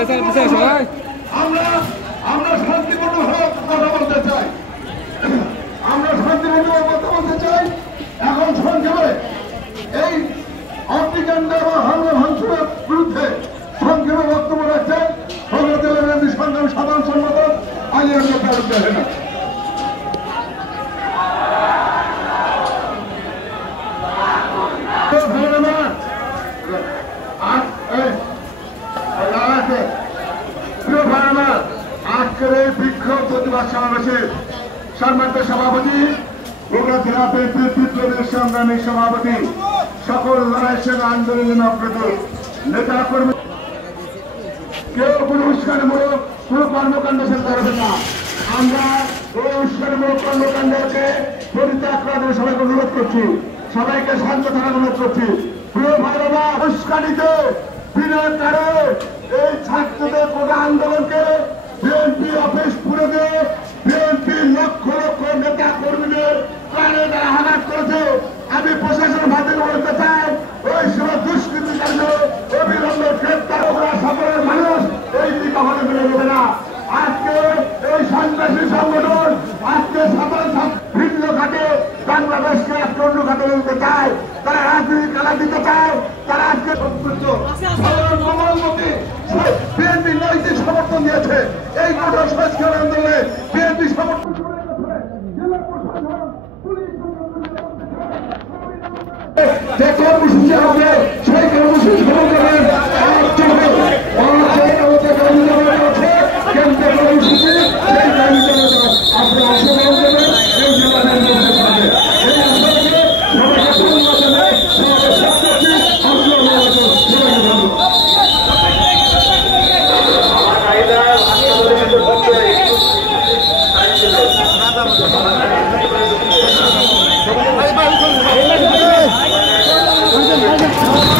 আমরা আমরা শান্তিপূর্ণভাবে কথা বলতে চাই, আমরা শান্তিপূর্ণভাবে কথা বলতে চাই। এখন সংক্ষেপে এই অগ্নিকাণ্ড এবং হামলা ভাঙচুরের বিরুদ্ধে সংক্ষেপে বক্তব্য রাখছেন সংগ্রামী সাধারণ সম্পাদক আলী আহমেদ ফারুক। আজকের এই বিক্ষোভ প্রতিবাদ সমাবেশে সম্মানিত সভাপতি, বগুড়া জেলা বিপ্লবী সংগ্রামী সভাপতি, সকল লড়াই সেবা আন্দোলনে অগ্রত নেতা কর্মী, কেউ কোনো উস্কানিমূলক কোনো কর্মকাণ্ড করবে না। আমরা এই উস্কানিমূলক কর্মকাণ্ডকে পরিত্যাগ করার সবাইকে অনুরোধ করছি, সবাইকে শান্ত থাকার অনুরোধ করছি। প্রিয় ভাই বাবা, উস্কানিতে বিনয় করে এই ছাত্রদের কোটা আন্দোলনকে বিএনপি অফিস পুরে দিয়ে বিএনপি লক্ষ লক্ষ নেতা কর্মীদের প্রাণে তারা আঘাত করেছে। আমি প্রশাসন ভাতে বলতে চাই, ওই সব দুষ্কৃতিকারীদের অবিলম্বে গ্রেপ্তার করা সকলের মানুষ এই দিকে কখনো মেনে নেবে না। আজকে এই সন্ত্রাসী সংগঠন আজকে সাধারণ ভিন্ন ঘাটে বাংলাদেশকে একটা অন্য ঘাটে নিতে চায়, তারা রাজনীতি খেলা দিতে চায়, তারা আজকে বিএনপি নৈতিক সমর্থন দিয়েছে। এই কঠোর সংস্কার আন্দোলনে বিএনপি সমর্থন যে কর্মসূচি হবে সেই কর্মসূচি গ্রহণ করেন। কেন্দ্রীয় কর্মসূচি সেই আপনি অংশগ্রহণ করবেন। Hey,